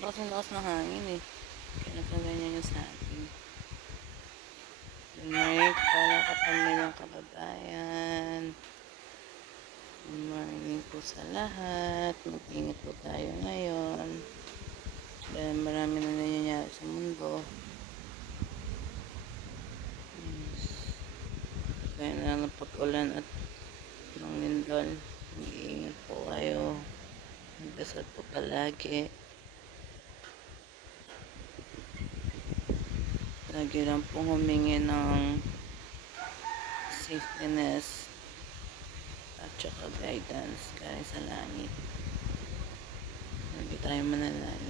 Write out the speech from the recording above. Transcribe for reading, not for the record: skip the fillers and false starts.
lakas ng hangin eh. Kaya nagkaganyan yung sa atin. Good morning pala kapamilyang kababayan. Good morning po sa lahat. Mag-ingat po tayo ngayon. Dahil marami na nangyayari sa mundo. Kaya na ng pag-ulan at ng lindol. Mag-iingat po kayo. Magdasal po palagi. Lagi lang pong humingi ng safetyness at saka guidance galing sa langit. Lagi tayo manalangin.